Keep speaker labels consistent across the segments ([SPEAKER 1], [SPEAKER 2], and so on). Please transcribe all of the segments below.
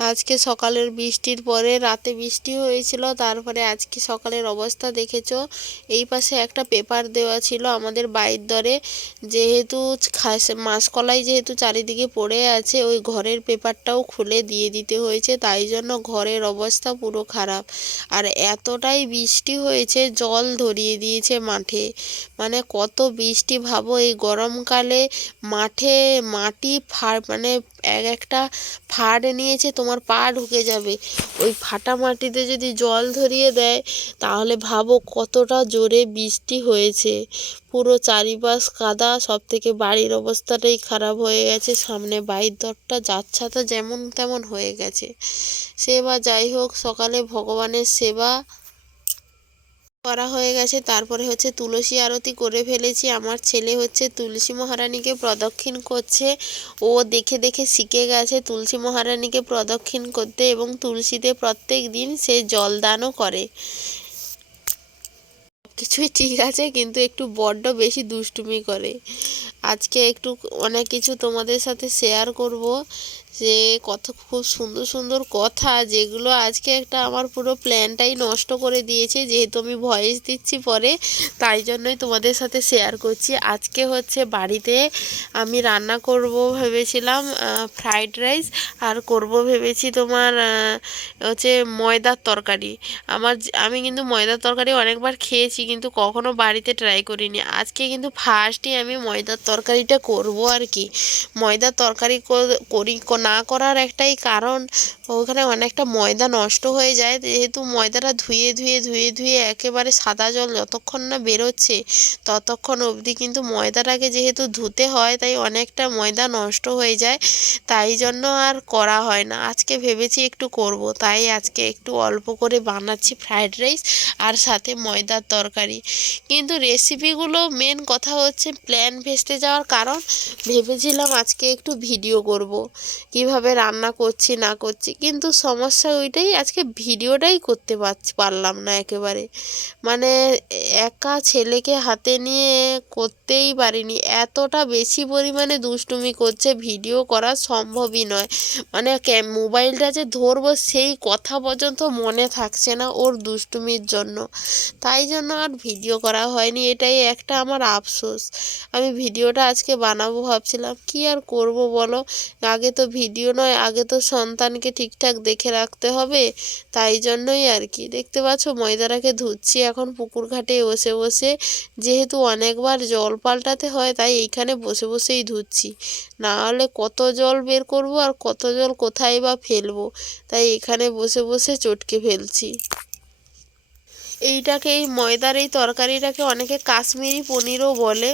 [SPEAKER 1] আজকে সকালের বৃষ্টির পরে রাতে বৃষ্টি হয়েছিল, তারপরে আজকে সকালের অবস্থা দেখেছ। এই পাশে একটা পেপার দেওয়া ছিল আমাদের বাইর দরে। যেহেতু খাস, মাসকলাই যেহেতু চারিদিকে পড়ে আছে, ওই ঘরের পেপারটাও খুলে দিয়ে দিতে হয়েছে, তাই জন্য ঘরের অবস্থা পুরো খারাপ। আর এতটাই বৃষ্টি হয়েছে, জল ধরিয়ে দিয়েছে মাঠে। মানে কত বৃষ্টি ভাবো, এই গরমকালে মাঠে মাটি ফা মানে এক একটা ফাড় নিয়েছে তোমার পা ঢুকে যাবে। ওই ফাটা মাটিতে যদি জল ধরিয়ে দেয়, তাহলে ভাবো কতটা জোরে বৃষ্টি হয়েছে। পুরো চারিপাশ কাদা সব থেকে বাড়ির অবস্থাটাই খারাপ হয়ে গেছে। সামনে বাড়ির দরটা যাচ্ছাতা যেমন তেমন হয়ে গেছে। সে বা যাই হোক, সকালে ভগবানের সেবা করা হয়ে গেছে। তারপরে হচ্ছে তুলসী আরতি করে ফেলেছি। আমার ছেলে হচ্ছে তুলসী মহারানীকে প্রদক্ষিণ করছে। ও দেখে দেখে শিখে গেছে তুলসী মহারানীকে প্রদক্ষিণ করতে এবং তুলসীতে প্রত্যেক দিন সে জলদানও করে। কিছুই ঠিক আছে, কিন্তু একটু বড্ড বেশি দুষ্টুমি করে। আজকে একটু অনেক কিছু তোমাদের সাথে শেয়ার করব, যে কত খুব সুন্দর সুন্দর কথা, যেগুলো আজকে একটা আমার পুরো প্ল্যানটাই নষ্ট করে দিয়েছে, যেহেতু আমি ভয়েস দিচ্ছি পরে, তাই জন্যই তোমাদের সাথে শেয়ার করছি। আজকে হচ্ছে বাড়িতে আমি রান্না করব ভেবেছিলাম ফ্রাইড রাইস আর করব ভেবেছি তোমার হচ্ছে ময়দার তরকারি। আমার আমি কিন্তু ময়দার তরকারি অনেকবার খেয়েছি, কিন্তু কখনো বাড়িতে ট্রাই করিনি। আজকে কিন্তু ফার্স্টই আমি ময়দার তরকারিটা করব আর কি। ময়দার তরকারি করি না করার একটাই কারণ, ওখানে অনেকটা ময়দা নষ্ট হয়ে যায়। যেহেতু ময়দাটা ধুয়ে ধুয়ে ধুয়ে ধুয়ে একেবারে সাদা জল যতক্ষণ না বেরোচ্ছে, ততক্ষণ অবধি কিন্তু ময়দাটাকে যেহেতু ধুতে হয়, তাই অনেকটা ময়দা নষ্ট হয়ে যায়। তাই জন্য আর করা হয় না। আজকে ভেবেছি একটু করব, তাই আজকে একটু অল্প করে বানাচ্ছি ফ্রায়েড রাইস আর সাথে ময়দার তরকারি। কিন্তু রেসিপিগুলো মেন কথা হচ্ছে প্ল্যান ভেস্তে যাওয়ার কারণ ভেবেছিলাম আজকে একটু ভিডিও করব। কীভাবে রান্না করছি, না করছি। কিন্তু সমস্যা ওইটাই, আজকে ভিডিওটাই করতে পারছি, পারলাম না একেবারে। মানে একা ছেলেকে হাতে নিয়ে করতেই পারিনি। এতটা বেশি পরিমাণে দুষ্টুমি করছে, ভিডিও করা সম্ভবই নয়। মানে মোবাইলটা যে ধরবো, সেই কথা পর্যন্ত মনে থাকছে না ওর দুষ্টুমির জন্য। তাই জন্য আর ভিডিও করা হয়নি। এটাই একটা আমার আফসোস। আমি ভিডিওটা আজকে বানাবো ভাবছিলাম, কি আর করব বলো? আগে তো ভিডিও নয়, আগে তো সন্তানকে ঠিকঠাক দেখে রাখতে হবে, তাই জন্যই আর কি। দেখতে পাচ্ছ ময়দাটাকে ধুচ্ছি এখন, পুকুর ঘাটে বসে বসে। যেহেতু অনেকবার জল পাল্টাতে হয়, তাই এইখানে বসে বসেই ধুচ্ছি। না হলে কত জল বের করব আর কত জল কোথায় বা ফেলব? তাই এখানে বসে বসে চটকে ফেলছি। এইটাকে, এই ময়দার এই তরকারিটাকে অনেকে কাশ্মীরি পনিরও বলে।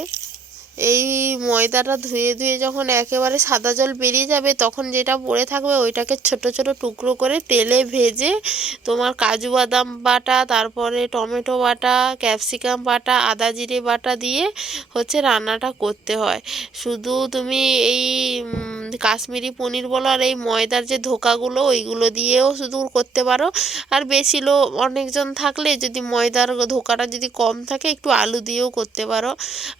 [SPEAKER 1] এই ময়দাটা ধুয়ে ধুয়ে যখন একেবারে সাদা জল বেরিয়ে যাবে, তখন যেটা পড়ে থাকবে ওইটাকে ছোট ছোট টুকরো করে তেলে ভেজে তোমার কাজু বাদাম বাটা, তারপরে টমেটো বাটা, ক্যাপসিকাম বাটা, আদা জিরে বাটা দিয়ে হচ্ছে রান্নাটা করতে হয়। শুধু তুমি এই কাশ্মীরি পনির বলো আর এই ময়দার যে ধোকাগুলো, ওইগুলো দিয়েও শুধু করতে পারো। আর বেশি লো অনেকজন থাকলে যদি ময়দার ধোকাটা যদি কম থাকে, একটু আলু দিয়েও করতে পারো।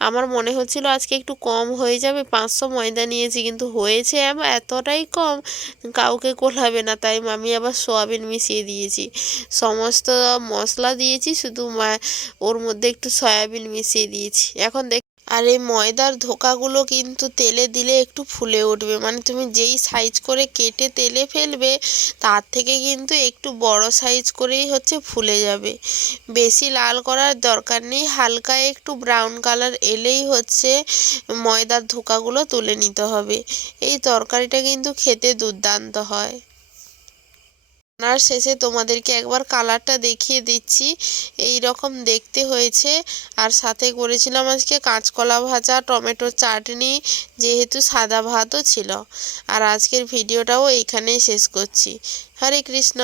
[SPEAKER 1] আমার মনে হচ্ছিল আজকে একটু কম হয়ে যাবে, পাঁচশো ময়দা নিয়েছি কিন্তু হয়েছে আমার এতটাই কম। কাউকে কোলাবে না, তাই আমি আবার সোয়াবিন মিশিয়ে দিয়েছি। সমস্ত মশলা দিয়েছি, শুধু ওর মধ্যে একটু সয়াবিন মিশিয়ে দিয়েছি। এখন দেখ আর এই ময়দার ধোকাগুলো কিন্তু তেলে দিলে একটু ফুলে উঠবে। মানে তুমি যেই সাইজ করে কেটে তেলে ফেলবে, তার থেকে কিন্তু একটু বড় সাইজ করেই হচ্ছে ফুলে যাবে। বেশি লাল করার দরকার নেই, হালকা একটু ব্রাউন কালার এলেই হচ্ছে ময়দার ধোকাগুলো তুলে নিতে হবে। এই তরকারিটা কিন্তু খেতে দুর্দান্ত হয়। রান্নার শেষে তোমাদেরকে একবার কালারটা দেখিয়ে দিচ্ছি। এই রকম দেখতে হয়েছে। আর সাথে করেছিলাম আজকে কাঁচকলা ভাজা টমেটো চাটনি, যেহেতু সাদা ভাতও ছিল। আর আজকের ভিডিওটাও এইখানেই শেষ করছি। হরে কৃষ্ণ।